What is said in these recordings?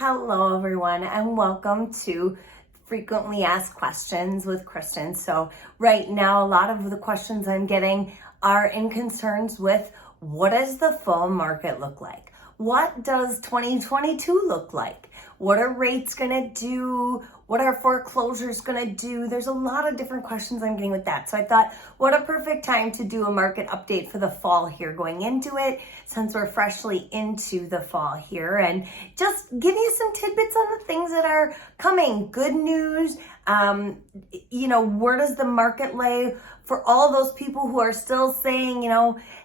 Hello everyone and welcome to Frequently Asked Questions with Kristen. So right now a lot of the questions I'm getting are in concerns with what does the fall market look like? What does 2022 look like? What are rates gonna do? What are foreclosures gonna do? There's a lot of different questions I'm getting with that. So I thought, what a perfect time to do a market update for the fall here going into it, since we're freshly into the fall here, and just give you some tidbits on the things that are coming. Good news, where does the market lay for all those people who are still saying,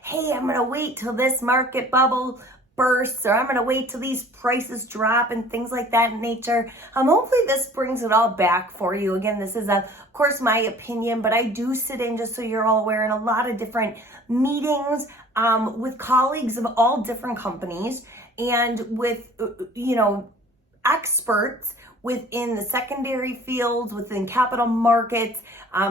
hey, I'm gonna wait till this market bubble bursts, or I'm going to wait till these prices drop and things like that in nature. Hopefully this brings it all back for you. Again, this is of course my opinion, but I do sit in, just so you're all aware, in a lot of different meetings with colleagues of all different companies and with, experts within the secondary fields, within capital markets,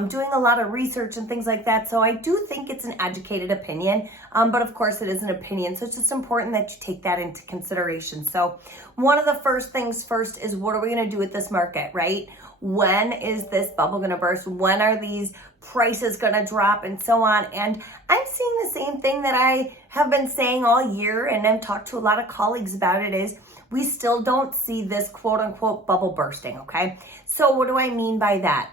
doing a lot of research and things like that. So I do think it's an educated opinion, but of course it is an opinion. So it's just important that you take that into consideration. So one of the first things first is, what are we gonna do with this market, right? When is this bubble gonna burst? When are these prices gonna drop and so on? And I'm seeing the same thing that I have been saying all year, and I've talked to a lot of colleagues about it, is we still don't see this quote unquote bubble bursting, okay? So what do I mean by that?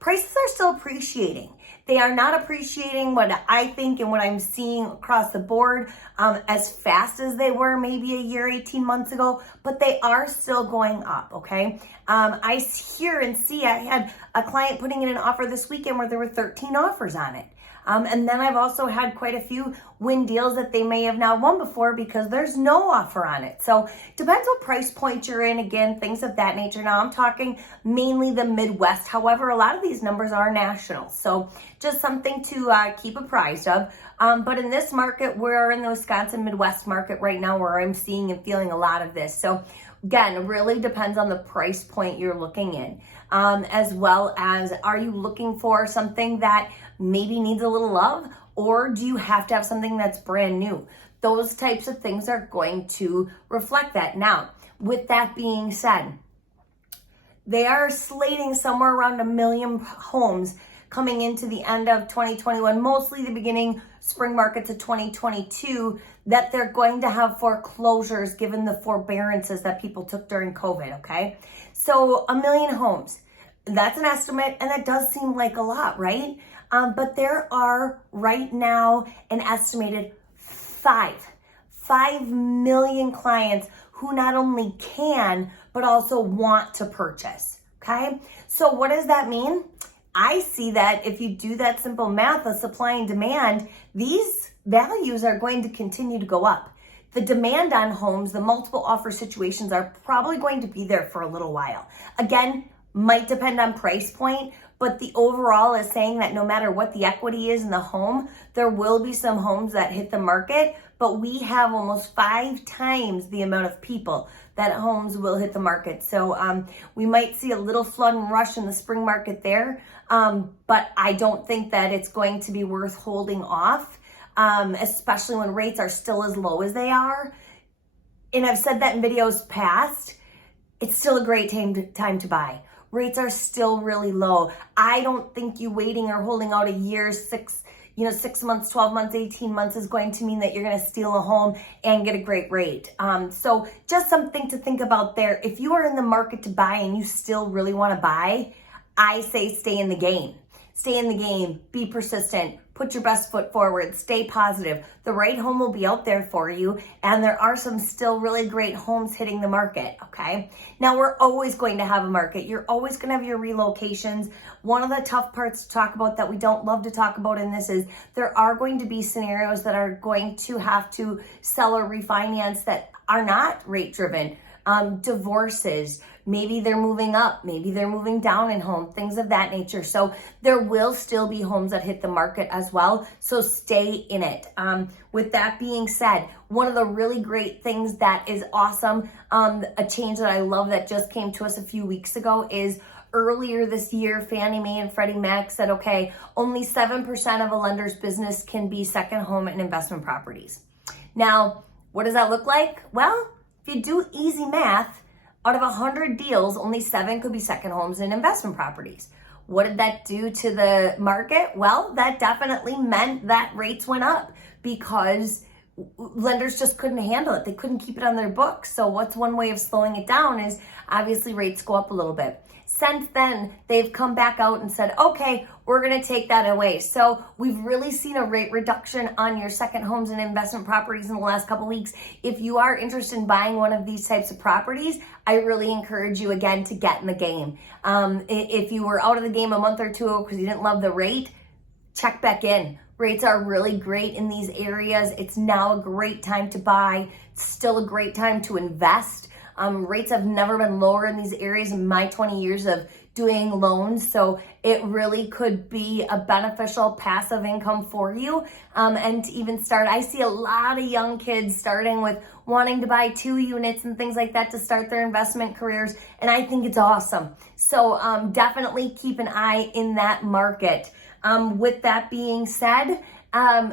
Prices are still appreciating. They are not appreciating what I think and what I'm seeing across the board as fast as they were maybe a year, 18 months ago, but they are still going up, okay? I hear and see, I had a client putting in an offer this weekend where there were 13 offers on it. And then I've also had quite a few win deals that they may have now won before because there's no offer on it. So depends what price point you're in, again, things of that nature. Now I'm talking mainly the Midwest. However, a lot of these numbers are national. So just something to keep apprised of. But in this market, we're in the Wisconsin Midwest market right now, where I'm seeing and feeling a lot of this. So again, it really depends on the price point you're looking in, as well as, are you looking for something that maybe needs a little love, or do you have to have something that's brand new? Those types of things are going to reflect that. Now, with that being said, they are slating somewhere around 1 million homes coming into the end of 2021, mostly the beginning spring markets of 2022, that they're going to have foreclosures given the forbearances that people took during COVID, okay? So 1 million homes, that's an estimate, and that does seem like a lot, right? But there are right now an estimated 5 million clients who not only can, but also want to purchase, okay? So what does that mean? I see that if you do that simple math of supply and demand, these values are going to continue to go up. The demand on homes, the multiple offer situations, are probably going to be there for a little while. Again, might depend on price point, but the overall is saying that no matter what the equity is in the home, there will be some homes that hit the market, but we have almost 5 times the amount of people that homes will hit the market. So we might see a little flood and rush in the spring market there, but I don't think that it's going to be worth holding off, especially when rates are still as low as they are. And I've said that in videos past, it's still a great time to buy. Rates are still really low. I don't think you waiting or holding out a year, 6 months, 12 months, 18 months is going to mean that you're going to steal a home and get a great rate. So just something to think about there. If you are in the market to buy and you still really want to buy, I say stay in the game. Stay in the game, be persistent, put your best foot forward, stay positive. The right home will be out there for you, and there are some still really great homes hitting the market, okay? Now, we're always going to have a market. You're always going to have your relocations. One of the tough parts to talk about that we don't love to talk about in this is there are going to be scenarios that are going to have to sell or refinance that are not rate driven. Divorces, maybe they're moving up, maybe they're moving down in home, things of that nature. So there will still be homes that hit the market as well. So stay in it. With that being said, one of the really great things that is awesome, a change that I love that just came to us a few weeks ago is earlier this year, Fannie Mae and Freddie Mac said, okay, only 7% of a lender's business can be second home and investment properties. Now, what does that look like? Well, if you do easy math, Out of 100 deals, only 7 could be second homes and investment properties. What did that do to the market? Well, that definitely meant that rates went up because lenders just couldn't handle it. They couldn't keep it on their books. So what's one way of slowing it down is obviously rates go up a little bit. Since then, they've come back out and said, okay, we're going to take that away. So we've really seen a rate reduction on your second homes and investment properties in the last couple weeks. If you are interested in buying one of these types of properties, I really encourage you again to get in the game. If you were out of the game a month or two ago because you didn't love the rate, check back in. Rates are really great in these areas. It's now a great time to buy. It's still a great time to invest. Rates have never been lower in these areas in my 20 years of doing loans. So it really could be a beneficial passive income for you. And to even start, I see a lot of young kids starting with wanting to buy 2 units and things like that to start their investment careers. And I think it's awesome. So definitely keep an eye in that market. With that being said,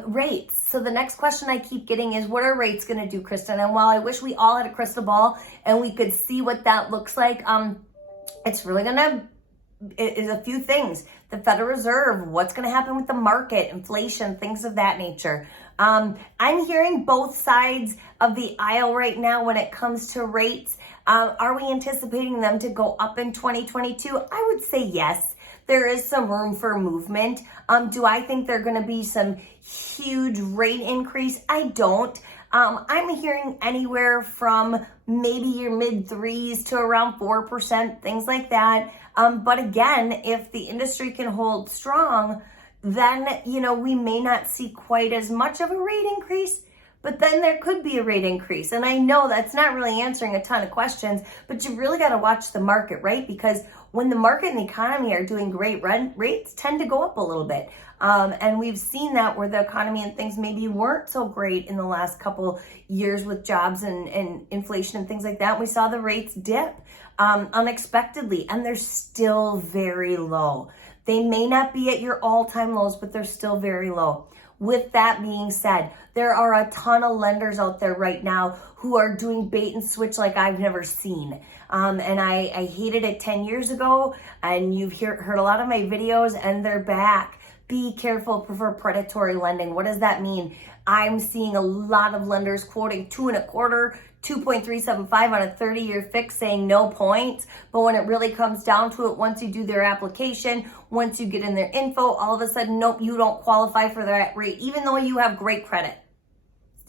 rates. So the next question I keep getting is, what are rates going to do, Kristen? And while I wish we all had a crystal ball and we could see what that looks like, it's really going to, is a few things. The Federal Reserve, what's going to happen with the market, inflation, things of that nature. I'm hearing both sides of the aisle right now when it comes to rates. Are we anticipating them to go up in 2022? I would say yes. There is some room for movement. Do I think there are going to be some huge rate increase? I don't. I'm hearing anywhere from maybe your mid 3s to around 4%, things like that. But again, if the industry can hold strong, then, we may not see quite as much of a rate increase, but then there could be a rate increase. And I know that's not really answering a ton of questions, but you really got to watch the market, right? Because when the market and the economy are doing great, rates tend to go up a little bit. And we've seen that where the economy and things maybe weren't so great in the last couple years with jobs and inflation and things like that. We saw the rates dip unexpectedly, and they're still very low. They may not be at your all-time lows, but they're still very low. With that being said, there are a ton of lenders out there right now who are doing bait and switch like I've never seen. And I hated it 10 years ago, and you've heard a lot of my videos, and they're back. Be careful for predatory lending. What does that mean? I'm seeing a lot of lenders quoting 2.25, 2.375 on a 30-year fix, saying no points. But when it really comes down to it, once you do their application, once you get in their info, all of a sudden, nope, you don't qualify for that rate, even though you have great credit,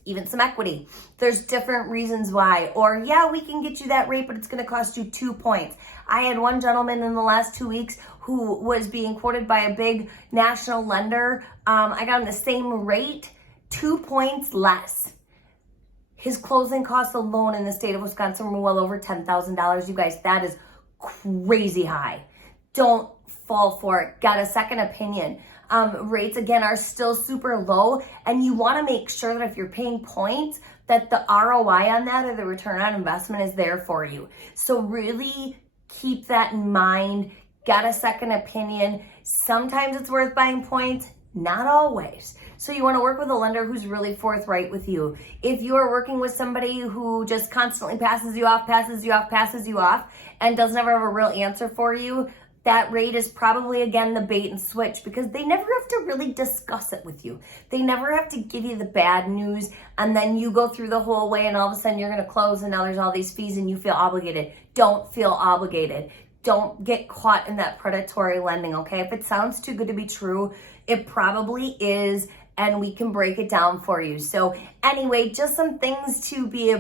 even some equity. There's different reasons why. Or yeah, we can get you that rate, but it's going to cost you 2 points. I had one gentleman in the last 2 weeks who was being quoted by a big national lender. I got him the same rate, 2 points less. His closing costs alone in the state of Wisconsin were well over $10,000. You guys, that is crazy high. Don't fall for it. Got a second opinion. Rates, again, are still super low, and you want to make sure that if you're paying points, that the ROI on that, or the return on investment, is there for you. So really keep that in mind. Got a second opinion. Sometimes it's worth buying points, not always. So you want to work with a lender who's really forthright with you. If you are working with somebody who just constantly passes you off, and doesn't ever have a real answer for you, that rate is probably, again, the bait and switch, because they never have to really discuss it with you. They never have to give you the bad news, and then you go through the whole way, and all of a sudden you're going to close, and now there's all these fees, and you feel obligated. Don't feel obligated. Don't get caught in that predatory lending, okay? If it sounds too good to be true, it probably is, and we can break it down for you. So anyway, just some things to be,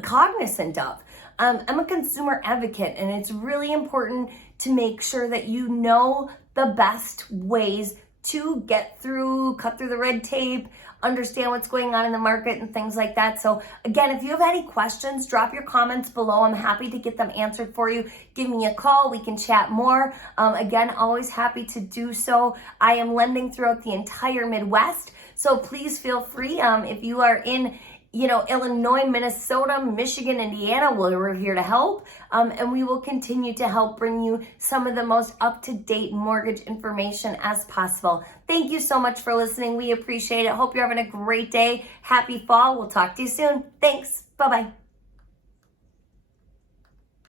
cognizant of. I'm a consumer advocate, and it's really important to make sure that you know the best ways to cut through the red tape, understand what's going on in the market and things like that. So again, if you have any questions, drop your comments below. I'm happy to get them answered for you. Give me a call. We can chat more. Again, always happy to do so. I am lending throughout the entire Midwest, so please feel free. If you are in Illinois, Minnesota, Michigan, Indiana, we're here to help. And we will continue to help bring you some of the most up-to-date mortgage information as possible. Thank you so much for listening. We appreciate it. Hope you're having a great day. Happy fall. We'll talk to you soon. Thanks. Bye-bye.